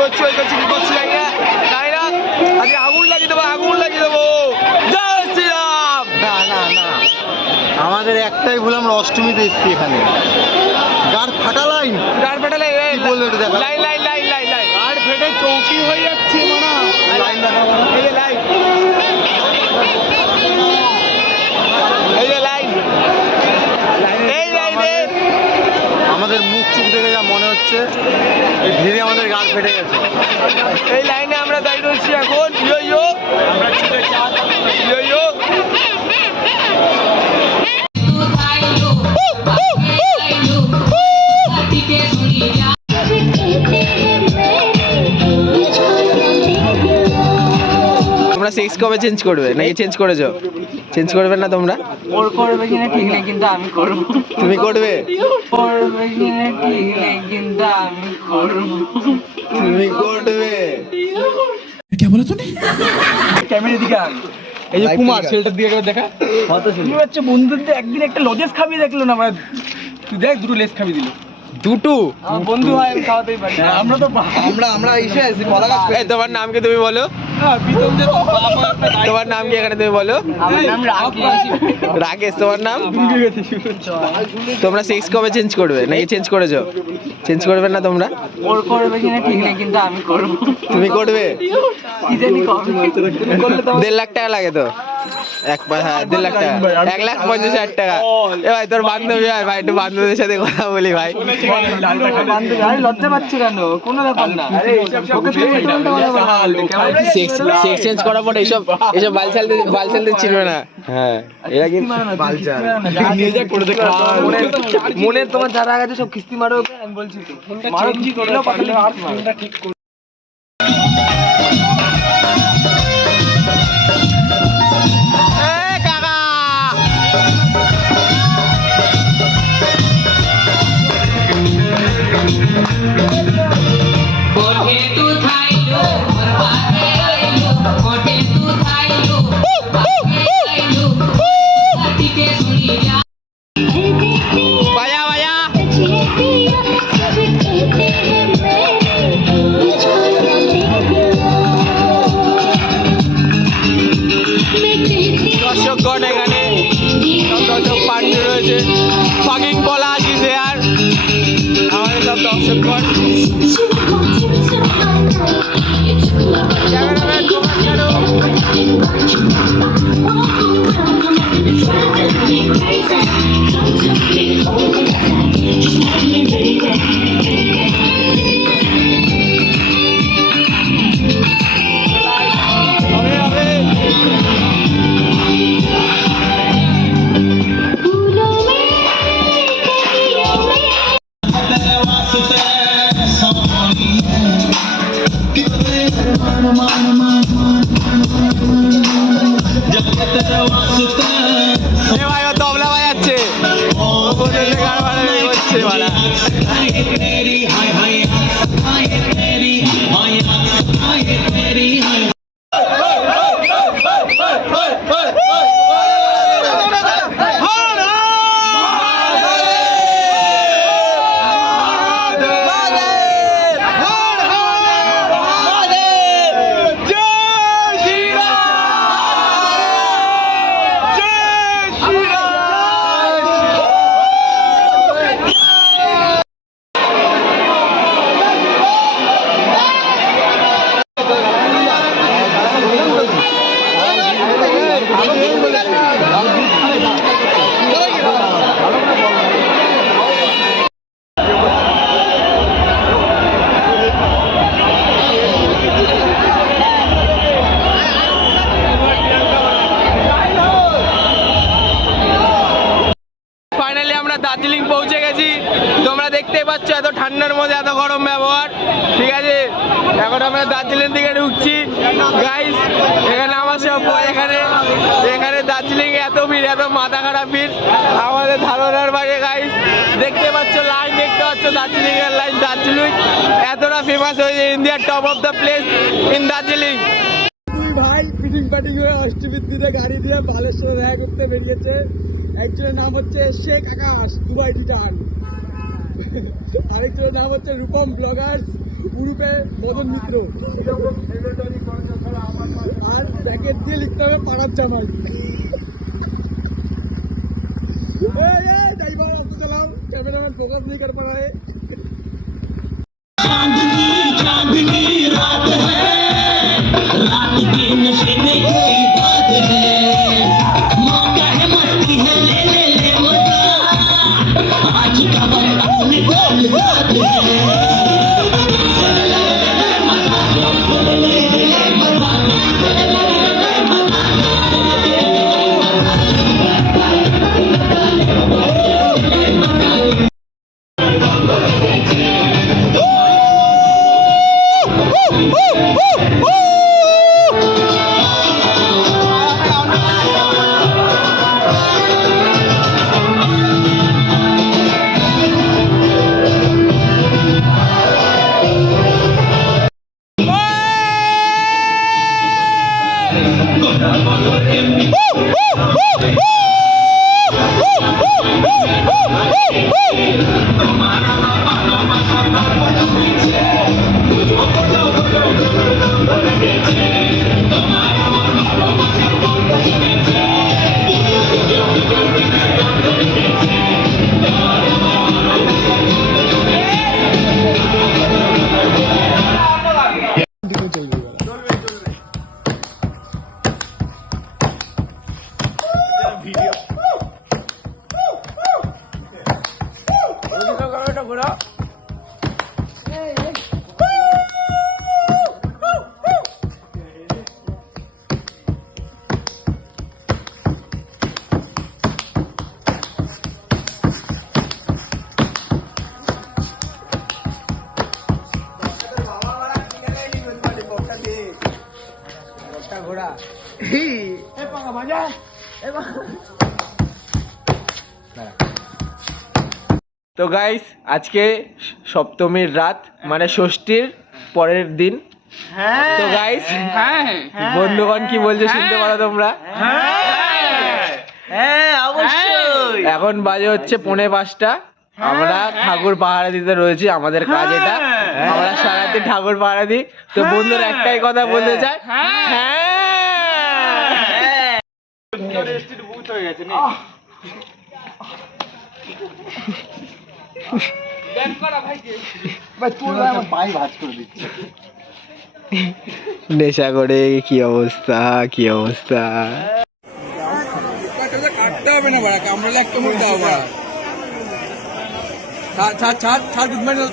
করছি ওই করছি কি করছি জানি না আজকে আগুন লাগিয়ে দেবো জয় শ্রীরাম। না না না, আমাদের একটাই ভুল, আমরা অষ্টমীতে এসেছি এখানে। গাড় ফাটা লাইন বললো এটা দেখা, লাইন গাড় ফেটে চৌকি হয়ে যাচ্ছে মানা। লাইন দেখা, এই যে লাইন, এই যে লাইন, এই লাইনে আমাদের মুখ চুপ দেখে যা মনে হচ্ছে এই ভিড়ে আমাদের গাড় ফেটে গেছে। এই লাইনে আমরা দাঁড়িয়ে রয়েছি এখন। ইয়ো তোমরা সেক্স কবে চেঞ্জ করবে নাকি চেঞ্জ করেছো? চেঞ্জ করবে না তোমরা? ওর করবে কিনা ঠিক নেই কিন্তু আমি করব। তুমি করবে? করবে কিনা ঠিক নেই কিন্তু আমি করব। তুমি করবে? क्या बोला तूने? ক্যামেরার দিকে আন। এই যে কুমার ছেলেটার দিকে একবার দেখা। তুমি হচ্ছে বন্ধুদের একদিন একটা লজেস খাবি দেখলো না, মানে তুই দেখ দুটো লেস খাবি দিল। দুটো আমার বন্ধু হয়, আমি খাওয়াতেই পারি। আমরা তো আমরা এসে আছি কলা গাছ। এই তোমার নাম কি তুমি বলো? তোমার নাম কি এখানে তুমি বলো? আমার নাম রাকেশ। রাকেশ তোমার নাম? তোমরা সেক্স কবে চেঞ্জ করবে নাকি চেঞ্জ করেছো? চেঞ্জ করবে না তোমরা? ওর করবে কিনা ঠিক নেই কিন্তু আমি করব। তুমি করবে? কি জানি কবে করলে তো 1.5 লাখ টাকা লাগে তো। হ্যাঁ 1.5 লাখ টাকা, 1,50,000 টাকা। এ ভাই তোর বান্ধবী হয় ভাই, একটু বান্ধবীদের সাথে কথা বলি ভাই। বান্ধবী, আমি লজ্জা পাচ্ছি কেন? কোনো ব্যাপার না। সেক্স চেঞ্জ করার পর এইসব বালছালদের চিনবে না। হ্যাঁ এরা কিন্তু মনের তোমার যারা আছে সব কিস্তি মারো। আমি বলছি তো মারো, কি করলো পাঠালে আর ফোনটা ঠিক করে। দর্শকগণ এখানে সব দর্শক পার্টি রয়েছে। ফাকিং বলা আসিস আর আমাদের সব দর্শকগণ তবলা বাজাচ্ছে, হচ্ছে মারা। দার্জিলিং পৌঁছে গেছি। তোমরা দেখতেই পাচ্ছ এত ঠান্ডার মধ্যে এত গরম ব্যবহার, ঠিক আছে। এখন আমরা দার্জিলিং দিকে ঢুকছি গাইস। এখানে আমার সব এখানে দার্জিলিং এত ভিড়, এত মাথা খারাপ ভিড় আমাদের ধারণার বাইরে গাইস। দেখতে পাচ্ছ লাইন, দেখতে পাচ্ছ দার্জিলিং এর লাইন। দার্জিলিং এতটা ফেমাস হয়েছে, ইন্ডিয়ার top of the place in Darjeeling. ভাই ফিটিং পার্টি হয়ে অষ্টমীর দিনে গাড়ি দিয়ে বালেশ্বরে দেখা করতে বেরিয়েছে। একজনের নাম হচ্ছে শেখ আকাশ দুবাই রিটার্ন, আরেকজনের নাম হচ্ছে রূপম ব্লগার্স গ্রুপে মদন মিত্র আর প্যাকেট দিয়ে লিখতে হবে পাড়ার জামাই। कैमरामैन फोकस नहीं कर पा रहा है। चांदनी चांदनी रात है, रात के नशे में कोई बात है, मौका है मस्ती है ले ले ले मजा, आज का वक्त अपने साथ है। তো গাইস আজকে সপ্তমীর রাত মানে ষষ্ঠীর পরের দিন। তো গাইস বন্ধুগণ কি বলছে শুনতে পারো তোমরা? হ্যাঁ অবশ্যই। এখন বাজে হচ্ছে 4:45। আমরা ঠাকুর পাহারা দিতে রয়েছি, আমাদের কাজ এটা। আমরা সারাদিন ঠাকুর পাহারা দিই। তো বন্ধুরা একটাই কথা বলতে চাই, হ্যাঁ নেশা করে কি অবস্থা কি অবস্থা। কাটতে হবে না বাড়া, কামড়ালে একটা মুড়তে হবে। ছাড় ছাড় ছাড় গুড মর্নিং।